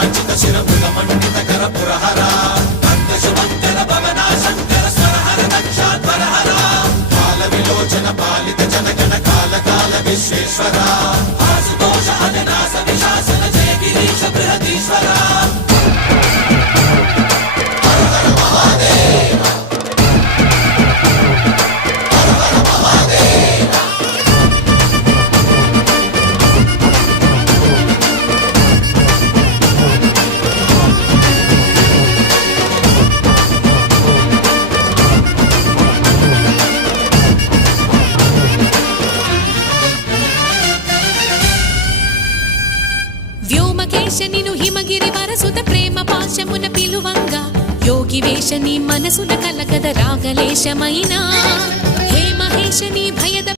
కరాచిత శిరముల మండిత కర పురహర శుభంకర భవనా శంకర స్వరహర దక్షాధ్వరహర కాల విలోచన పాలిత జనగణ కాల కాల విశ్వేశ్వర ఆశుతోష అవినాశ విశాసన జయ గిరీశ బృహదీశ్వర వ్యోమకేశనిను హిమగిరి వరసుత ప్రేమ పాశమున పిలువంగా యోగి వేషని మనసున కలగద రాగలేశమైనా హే మహేశని భయద